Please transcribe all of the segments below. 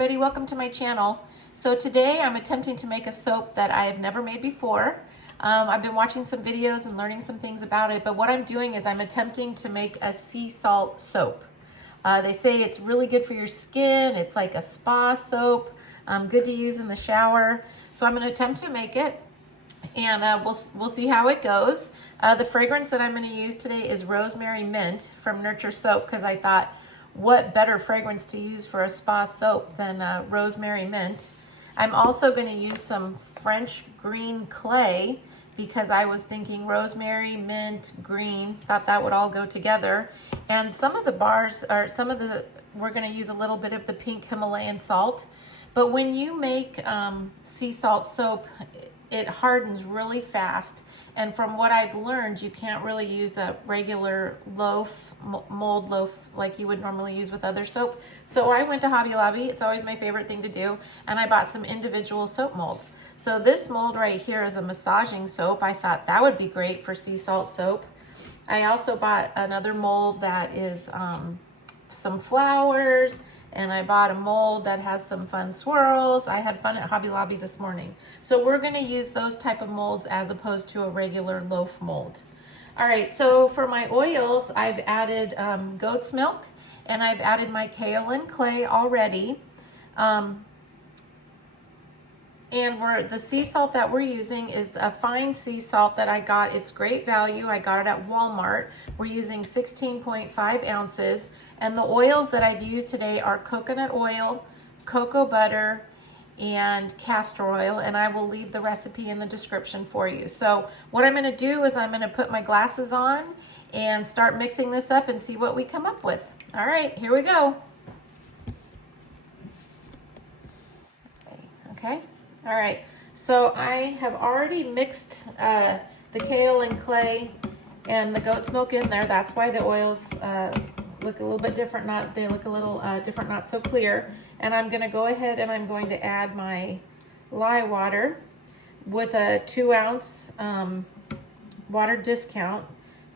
everybody, welcome to my channel. So today I'm attempting to make a soap that I have never made before. I've been watching some videos and learning some things about it, but what I'm doing is I'm attempting to make a sea salt soap. They say it's really good for your skin. It's like a spa soap, good to use in the shower. So I'm going to attempt to make it, and we'll see how it goes. The fragrance that I'm going to use today is Rosemary Mint from Nurture Soap, because I thought, what better fragrance to use for a spa soap than rosemary mint. I'm also going to use some French green clay because I was thinking rosemary, mint, green, thought that would all go together. And some of the bars, or we're going to use a little bit of the pink Himalayan salt. But when you make sea salt soap, it hardens really fast. And from what I've learned, you can't really use a regular loaf, mold loaf, like you would normally use with other soap. So I went to Hobby Lobby. It's always my favorite thing to do. And I bought some individual soap molds. So this mold right here is a massaging soap. I thought that would be great for sea salt soap. I also bought another mold that is some flowers. And I bought a mold that has some fun swirls. I had fun at Hobby Lobby this morning. So we're gonna use those type of molds as opposed to a regular loaf mold. All right, so for my oils, I've added goat's milk, and I've added my kaolin clay already. And the sea salt that we're using is a fine sea salt that I got. It's great value. I got it at Walmart. We're using 16.5 ounces. And the oils that I've used today are coconut oil, cocoa butter, and castor oil. And I will leave the recipe in the description for you. So what I'm gonna do is I'm gonna put my glasses on and start mixing this up and see what we come up with. All right, here we go. Okay. All right, so I have already mixed the kaolin clay and the goat's milk in there. That's why the oils look a little bit different. They look a little different, not so clear. And I'm going to go ahead and I'm going to add my lye water with a 2-ounce water discount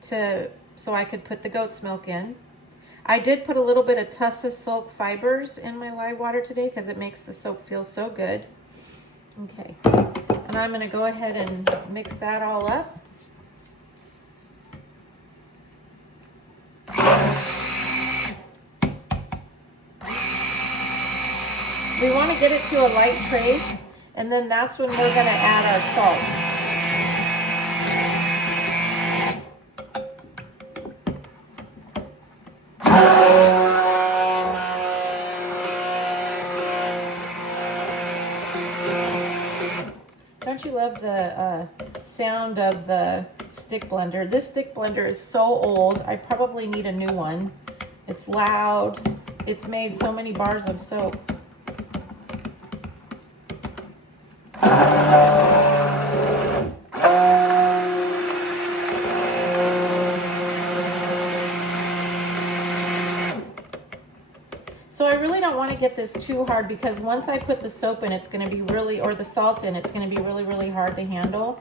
so I could put the goat's milk in. I did put a little bit of Tussa silk fibers in my lye water today because it makes the soap feel so good. Okay, and I'm going to go ahead and mix that all up. We want to get it to a light trace, and then that's when we're going to add our salt. Don't you love the sound of the stick blender? This stick blender is so old. I probably need a new one. It's loud. It's made so many bars of soap. So I really don't want to get this too hard because once I put the soap in, it's going to be really, or the salt in, it's going to be really, really hard to handle.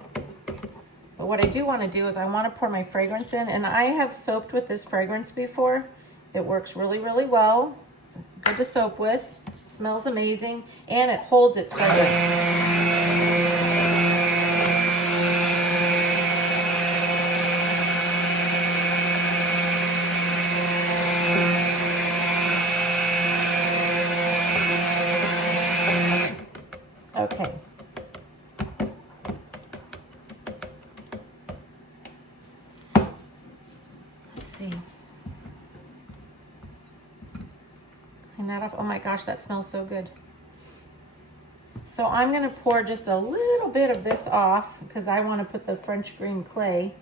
But what I do want to do is I want to pour my fragrance in, and I have soaped with this fragrance before. It works really, really well. It's good to soap with. It smells amazing, and it holds its fragrance. Okay. Let's see. Clean that off. Oh my gosh, that smells so good. So I'm going to pour just a little bit of this off because I want to put the French green clay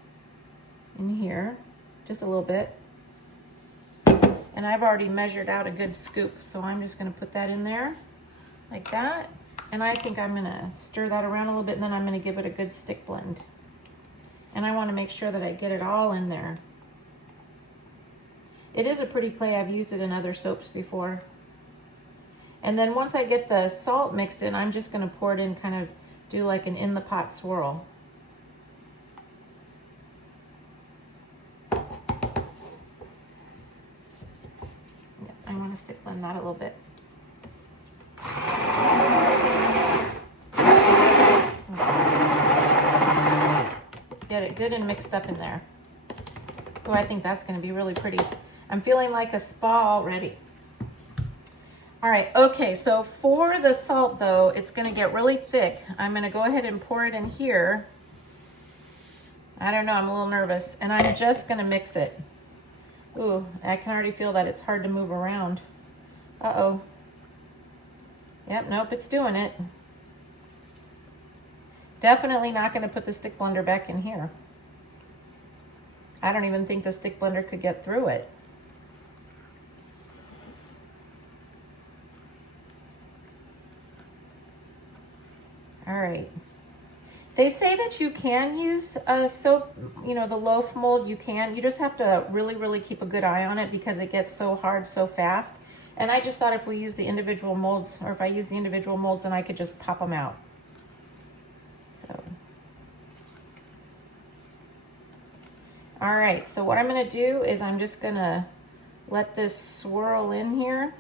in here. Just a little bit. And I've already measured out a good scoop, so I'm just going to put that in there like that. And I think I'm gonna stir that around a little bit, and then I'm gonna give it a good stick blend. And I wanna make sure that I get it all in there. It is a pretty clay. I've used it in other soaps before. And then once I get the salt mixed in, I'm just gonna pour it in, kind of do like an in the pot swirl. Yeah, I wanna stick blend that a little bit. get good and mixed up in there. Oh, I think that's gonna be really pretty. I'm feeling like a spa already. All right, okay, so for the salt though, it's gonna get really thick. I'm gonna go ahead and pour it in here. I don't know, I'm a little nervous. And I'm just gonna mix it. Ooh, I can already feel that it's hard to move around. Uh-oh. Yep, nope, it's doing it. Definitely not gonna put the stick blender back in here. I don't even think the stick blender could get through it. All right. They say that you can use soap, you know, the loaf mold, you can. You just have to really, really keep a good eye on it because it gets so hard so fast. And I just thought if we use the individual molds, or if I use the individual molds, then I could just pop them out. So. All right, so what I'm gonna do is I'm just gonna let this swirl in here.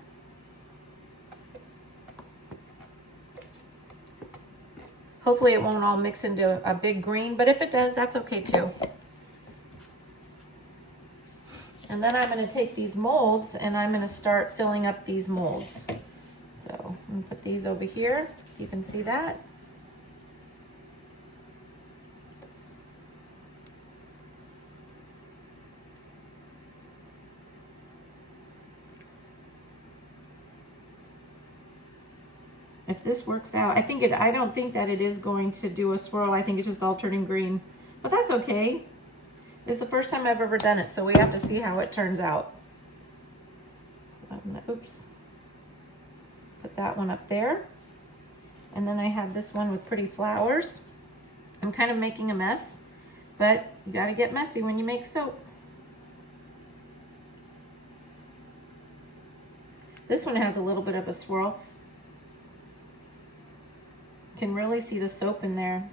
Hopefully it won't all mix into a big green, but if it does, that's okay too. And then I'm gonna take these molds and I'm gonna start filling up these molds. So I'm gonna put these over here, you can see that. If this works out, I don't think that it is going to do a swirl. I think it's just all turning green, but that's okay. This is the first time I've ever done it, so we have to see how it turns out. Oops. Put that one up there. And then I have this one with pretty flowers. I'm kind of making a mess, but you gotta get messy when you make soap. This one has a little bit of a swirl. Can really see the soap in there.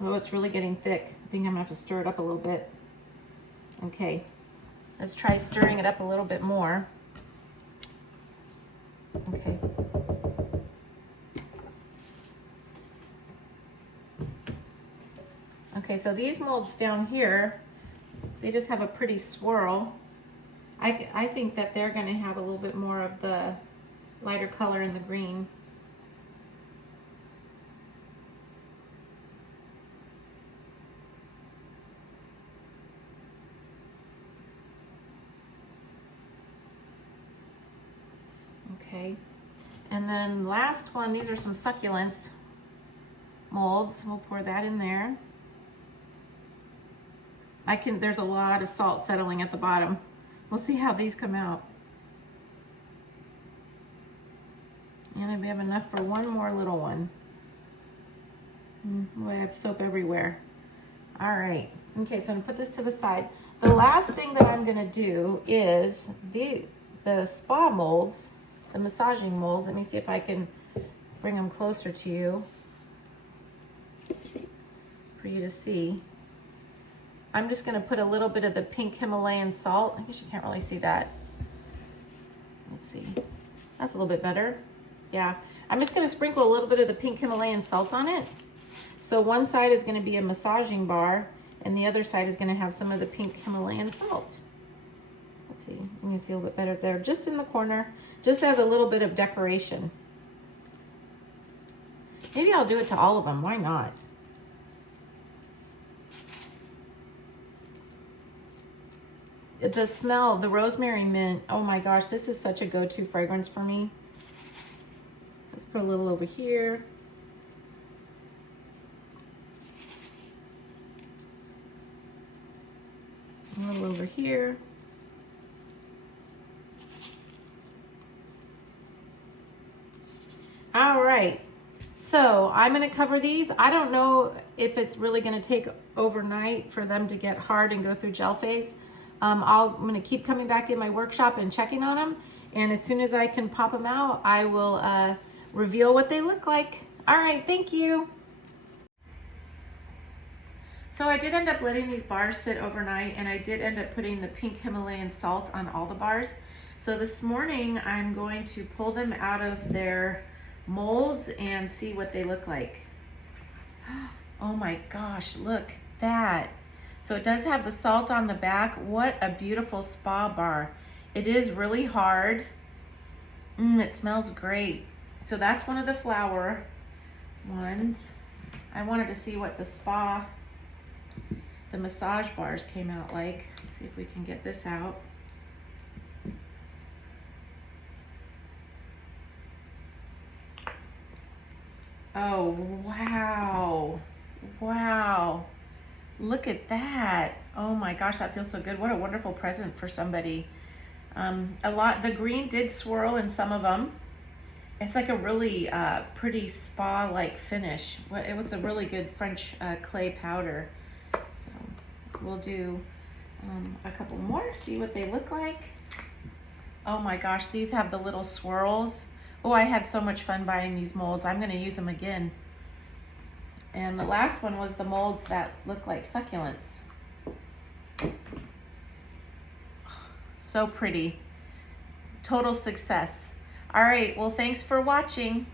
Oh, it's really getting thick. I think I'm gonna have to stir it up a little bit. Okay, let's try stirring it up a little bit more. Okay. Okay, so these molds down here, they just have a pretty swirl. I think that they're gonna have a little bit more of the lighter color in the green. Okay, and then last one, these are some succulents molds. We'll pour that in there. There's a lot of salt settling at the bottom. We'll see how these come out. And we have enough for one more little one. I have soap everywhere. All right, okay, so I'm gonna put this to the side. The last thing that I'm gonna do is the spa molds, the massaging molds. Let me see if I can bring them closer to you for you to see. I'm just gonna put a little bit of the pink Himalayan salt. I guess you can't really see that. Let's see, that's a little bit better. Yeah, I'm just gonna sprinkle a little bit of the pink Himalayan salt on it. So one side is gonna be a massaging bar and the other side is gonna have some of the pink Himalayan salt. Let's see, you can see a little bit better there, just in the corner, just as a little bit of decoration. Maybe I'll do it to all of them, why not? The smell, the rosemary mint, oh my gosh, this is such a go-to fragrance for me. Let's put a little over here. A little over here. All right, so I'm gonna cover these. I don't know if it's really gonna take overnight for them to get hard and go through gel phase. I'm gonna keep coming back in my workshop and checking on them. And as soon as I can pop them out, I will reveal what they look like. All right, thank you. So I did end up letting these bars sit overnight, and I did end up putting the pink Himalayan salt on all the bars. So this morning I'm going to pull them out of their molds and see what they look like. Oh my gosh, look at that. So it does have the salt on the back. What a beautiful spa bar. It is really hard. It smells great. So that's one of the flower ones. I wanted to see what the massage bars came out like. Let's see if we can get this out. Oh, wow. Wow. Look at that. Oh my gosh, that feels so good. What a wonderful present for somebody. The green did swirl in some of them. It's like a really pretty spa-like finish. It was a really good French clay powder. So we'll do a couple more, see what they look like. Oh my gosh, these have the little swirls. Oh, I had so much fun buying these molds. I'm gonna use them again. And the last one was the molds that look like succulents. So pretty. Total success. All right, well, thanks for watching.